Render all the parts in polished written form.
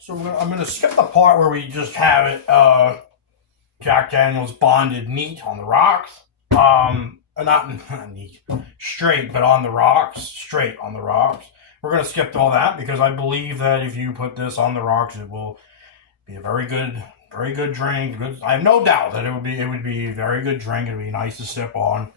So I'm going to skip the part where we just have it, Jack Daniels bonded neat on the rocks. Not neat, straight, but on the rocks, straight on the rocks. We're going to skip all that because I believe that if you put this on the rocks, it will be a very good drink. I have no doubt that it would be a very good drink. It would be nice to sip on.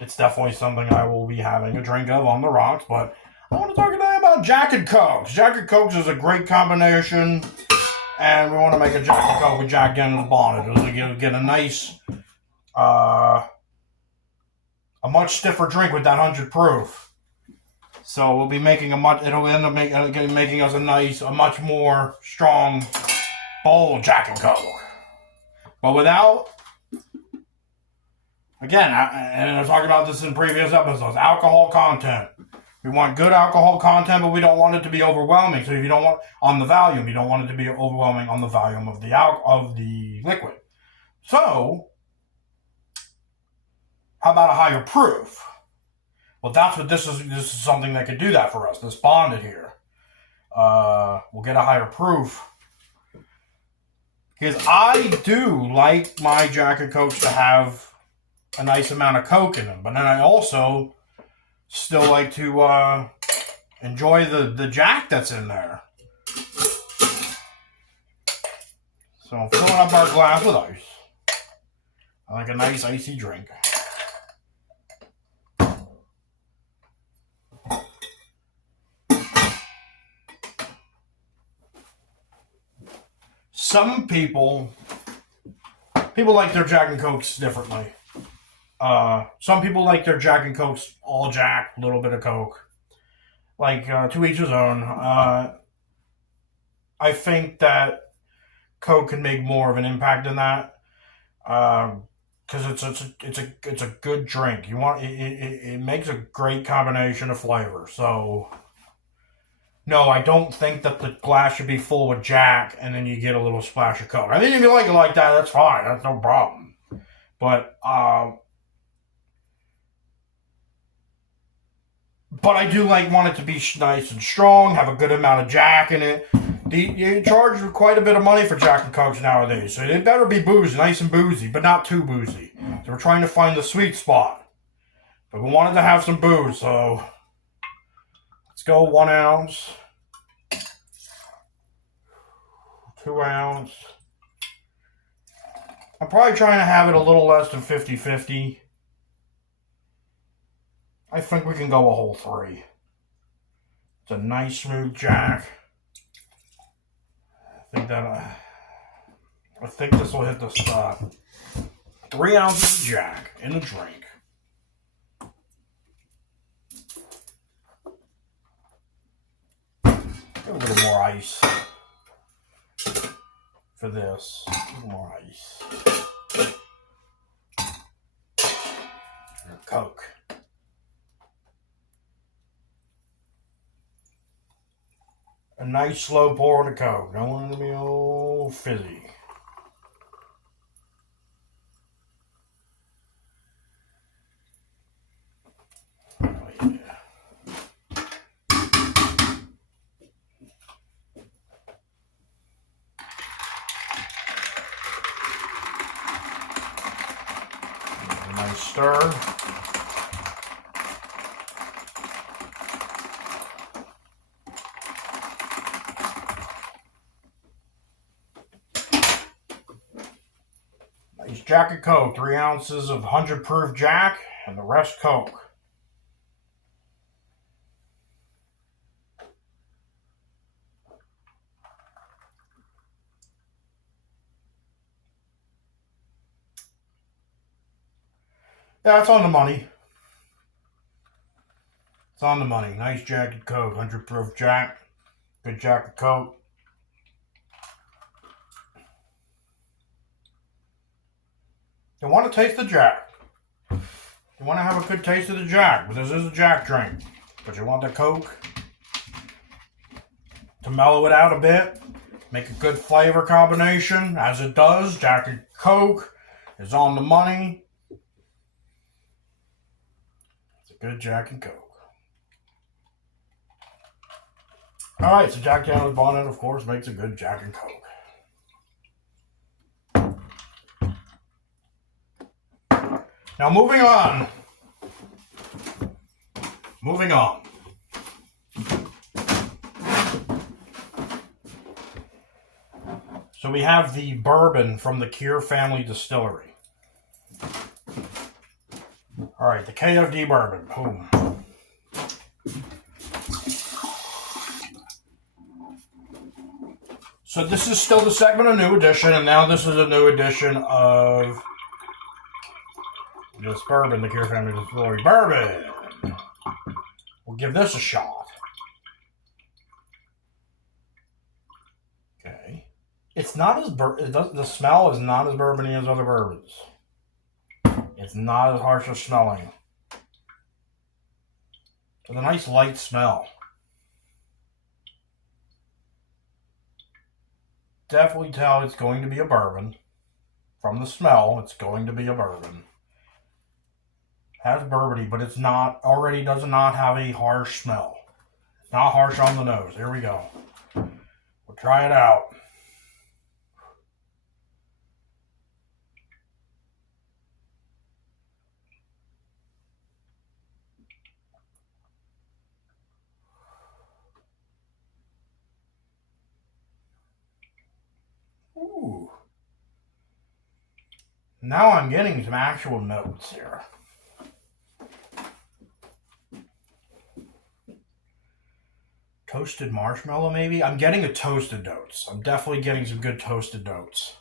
It's definitely something I will be having a drink of on the rocks, but I want to talk today about Jack and Cokes. Jack and Cokes is a great combination, and we want to make a Jack and Coke with Jack Daniels bonded. It'll get a nice, a much stiffer drink with that 100 proof. So we'll be making it'll end up making us a much more strong, bold Jack and Coke. But without, again, and I talked about this in previous episodes, alcohol content. We want good alcohol content, but we don't want it to be overwhelming. So if you don't want on the volume, you don't want it to be overwhelming on the volume of the liquid. So how about a higher proof? Well, that's what this is. This is something that could do that for us. This bonded here, we'll get a higher proof because I do like my Jack and Cokes to have a nice amount of Coke in them, but then I also still like to enjoy the Jack that's in there. So I'm filling up our glass with ice. I like a nice icy drink. Some people like their Jack and Cokes differently. Some people like their Jack and Cokes all Jack, a little bit of Coke. Like, to each his own. I think that Coke can make more of an impact than that. Because it's a good drink. It makes a great combination of flavor. So no, I don't think that the glass should be full with Jack and then you get a little splash of Coke. I mean, if you like it like that, that's fine. That's no problem. But I do want it to be nice and strong, have a good amount of Jack in it. You charge quite a bit of money for Jack and Cokes nowadays, so it better be boozy, nice and boozy, but not too boozy. So we're trying to find the sweet spot. But we wanted to have some booze, so let's go 1 ounce, 2 ounce. I'm probably trying to have it a little less than 50-50. I think we can go a whole 3. It's a nice smooth Jack. I think this will hit the spot. 3 ounces of Jack in a drink. Get a little more ice for this. A little more ice. And Coke. A nice slow pour of Coke. Don't want it to be all fizzy. Oh, yeah. A nice stir. Jack and Coke, 3 ounces of 100 proof Jack, and the rest Coke. Yeah, it's on the money. It's on the money. Nice Jack and Coke, 100 proof Jack, good Jack and Coke. You want to taste the Jack. You want to have a good taste of the Jack, but this is a Jack drink. But you want the Coke to mellow it out a bit, make a good flavor combination, as it does. Jack and Coke is on the money. It's a good Jack and Coke. All right, so Jack Daniel's Bonded, of course, makes a good Jack and Coke. Now, moving on. So we have the bourbon from the Cure Family Distillery. All right, the KFD bourbon. Boom. So this is still the segment of New Edition, and now this is a new edition of this bourbon, the Cure Family Distillery bourbon. We'll give this a shot. Okay. It's not as the smell is not as bourbony as other bourbons. It's not as harsh as smelling. It's a nice light smell. Definitely tell it's going to be a bourbon. From the smell, it's going to be a bourbon. Has bourbony, but it's not, already does not have a harsh smell. It's not harsh on the nose. Here we go. We'll try it out. Ooh. Now I'm getting some actual notes here. Toasted marshmallow, maybe? I'm getting a toasted notes. I'm definitely getting some good toasted notes.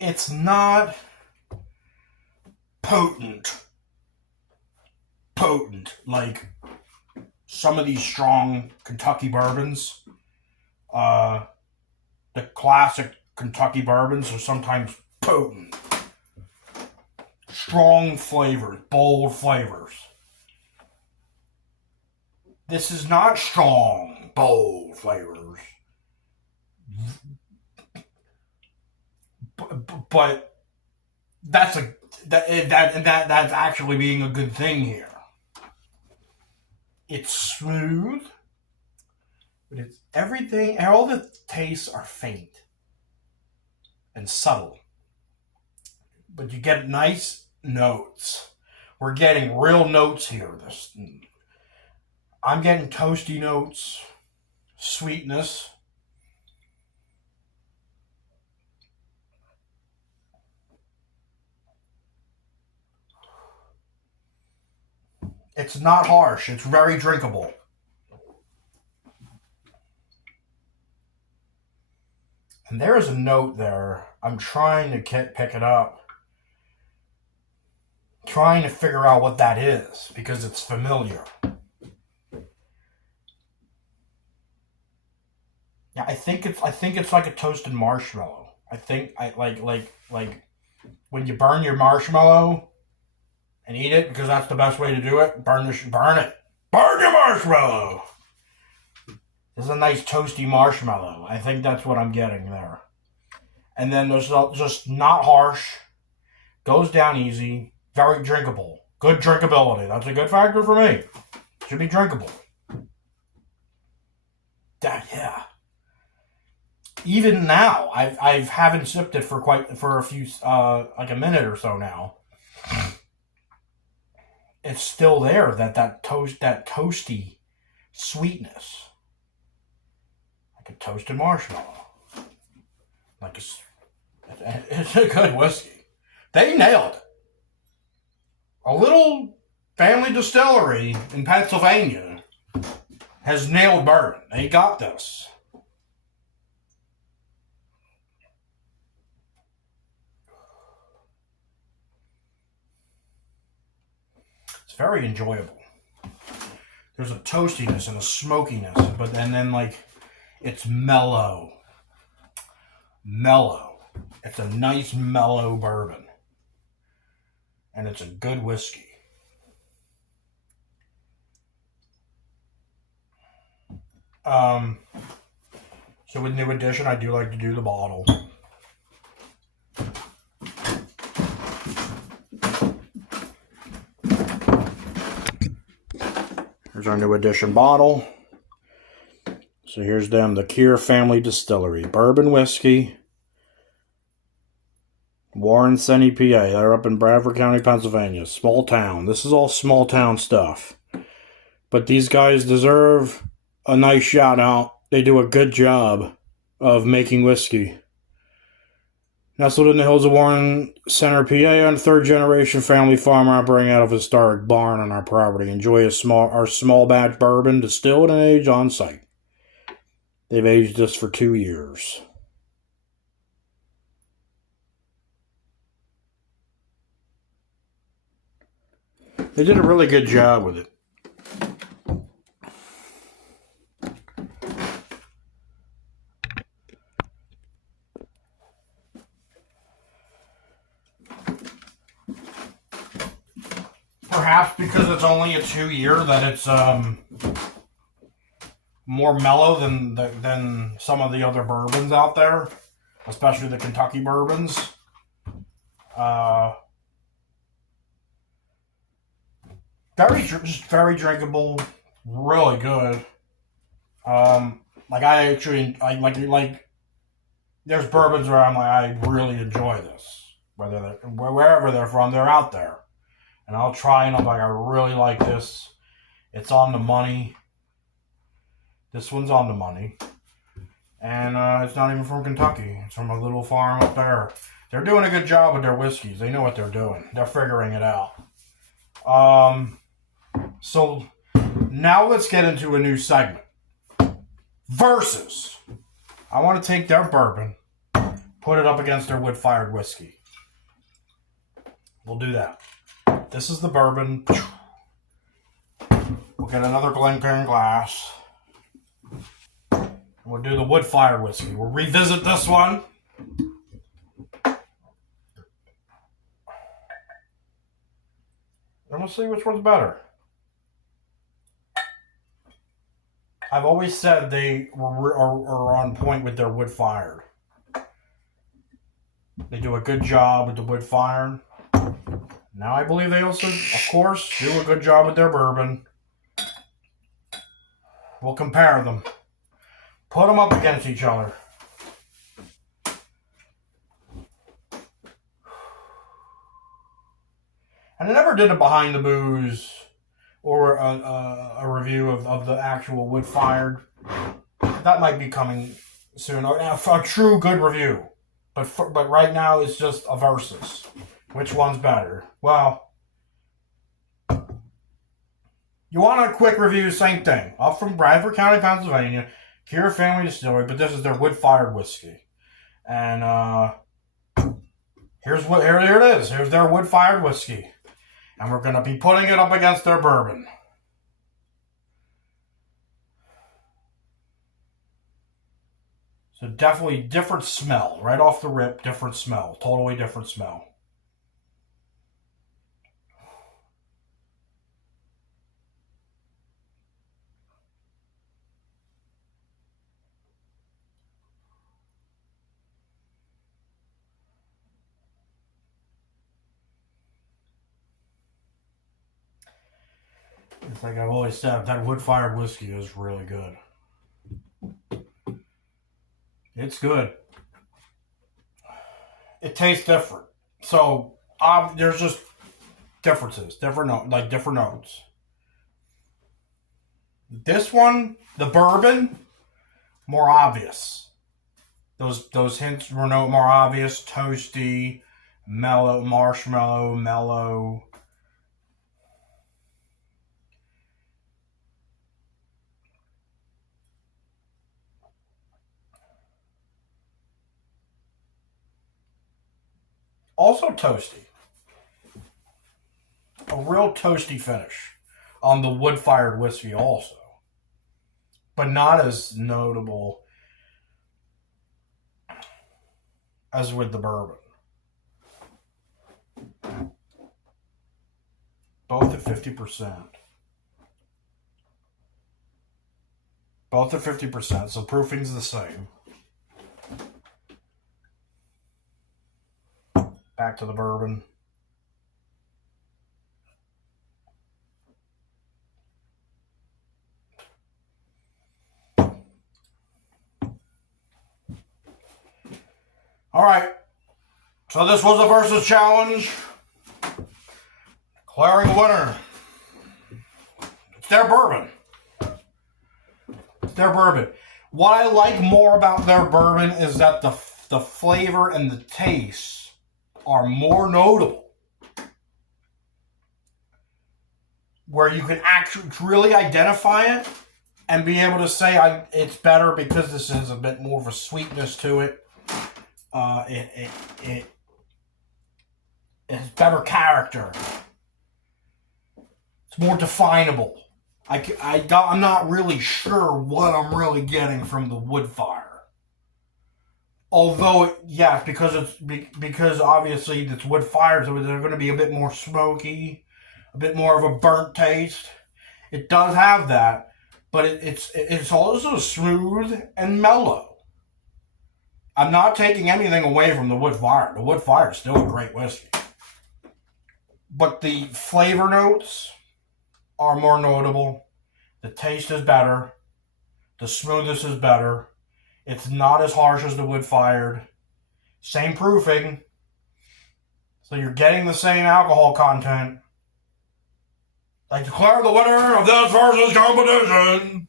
It's not potent like some of these strong Kentucky bourbons. The classic Kentucky bourbons are sometimes potent. Strong flavors, bold flavors. This is not strong, bold flavors. But that's that's actually being a good thing here. It's smooth, but it's everything. All the tastes are faint and subtle, but you get nice notes. We're getting real notes here. I'm getting toasty notes, sweetness. It's not harsh. It's very drinkable. And there is a note there. I'm trying to pick it up. Trying to figure out what that is because it's familiar. Yeah, I think it's like a toasted marshmallow. I think like when you burn your marshmallow and eat it, because that's the best way to do it. Burn it. Burn your marshmallow. This is a nice toasty marshmallow. I think that's what I'm getting there. And then there's just not harsh. Goes down easy. Very drinkable. Good drinkability. That's a good factor for me. Should be drinkable. Yeah. Even now, I haven't sipped it for a few like a minute or so now. It's still there. That toasty sweetness, like a toasted marshmallow. It's a good whiskey. They nailed it. A little family distillery in Pennsylvania has nailed bourbon. They got this. It's very enjoyable. There's a toastiness and a smokiness, but then like it's mellow. It's a nice mellow bourbon. And it's a good whiskey. So with New Edition, I do like to do the bottle. Here's our new edition bottle. So here's them, the Keir Family Distillery. Bourbon whiskey. Warren City, PA. They're up in Bradford County, Pennsylvania. Small town. This is all small town stuff. But these guys deserve a nice shout out. They do a good job of making whiskey. Nestled in the hills of Warren Center, PA, I'm a third-generation family farmer operating out of a historic barn on our property. Enjoy our small batch bourbon distilled and aged on site. They've aged this for 2 years. They did a really good job with it. Perhaps because it's only a 2 year that it's more mellow than some of the other bourbons out there, especially the Kentucky bourbons. Very drinkable, really good. There's bourbons where I'm like, I really enjoy this. Wherever they're from, they're out there. And I'll try and I'm like, I really like this. It's on the money. This one's on the money. And it's not even from Kentucky. It's from a little farm up there. They're doing a good job with their whiskeys. They know what they're doing. They're figuring it out. So now let's get into a new segment. Versus. I want to take their bourbon, put it up against their wood-fired whiskey. We'll do that. This is the bourbon. We'll get another Glencairn glass. We'll do the wood-fired whiskey. We'll revisit this one. And we'll see which one's better. I've always said they are on point with their wood-fired. They do a good job with the wood-fired. Now I believe they also, of course, do a good job with their bourbon. We'll compare them. Put them up against each other. And I never did a behind the booze or a review of the actual wood-fired. That might be coming soon. A true good review. But right now it's just a versus. Which one's better? Well, you want a quick review, same thing. Up from Bradford County, Pennsylvania, Keir Family Distillery, but this is their wood-fired whiskey. And here it is. Here's their wood-fired whiskey. And we're going to be putting it up against their bourbon. So definitely different smell. Right off the rip, different smell. Totally different smell. It's like I've always said, that wood-fired whiskey is really good. It's good. It tastes different. So there's just differences, different notes. This one, the bourbon, more obvious. Those hints were more obvious. Toasty, mellow, marshmallow, mellow. Also toasty. A real toasty finish on the wood-fired whiskey also. But not as notable as with the bourbon. Both at 50%. Both at 50%, so proofing's the same. Back to the bourbon. All right. So this was a versus challenge. Declaring a winner. It's their bourbon. It's their bourbon. What I like more about their bourbon is that the flavor and the taste are more notable. Where you can actually really identify it and be able to say it's better because this has a bit more of a sweetness to it. It has better character. It's more definable. I'm not really sure what I'm really getting from the wood fire. Although, yeah, because obviously it's wood fire, so they're going to be a bit more smoky, a bit more of a burnt taste. It does have that, but it's also smooth and mellow. I'm not taking anything away from the wood fire. The wood fire is still a great whiskey. But the flavor notes are more notable. The taste is better. The smoothness is better. It's not as harsh as the wood fired. Same proofing. So you're getting the same alcohol content. I declare the winner of this versus competition.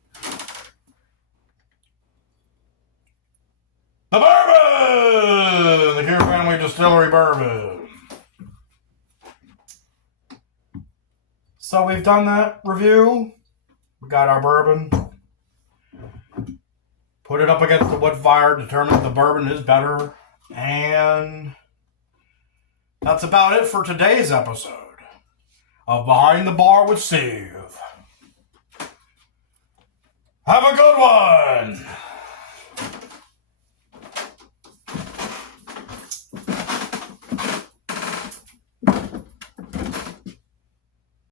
The bourbon! The Cure Family Distillery Bourbon. So we've done that review. We got our bourbon. Put it up against the wood fire, determined the bourbon is better. And that's about it for today's episode of Behind the Bar with Steve. Have a good one!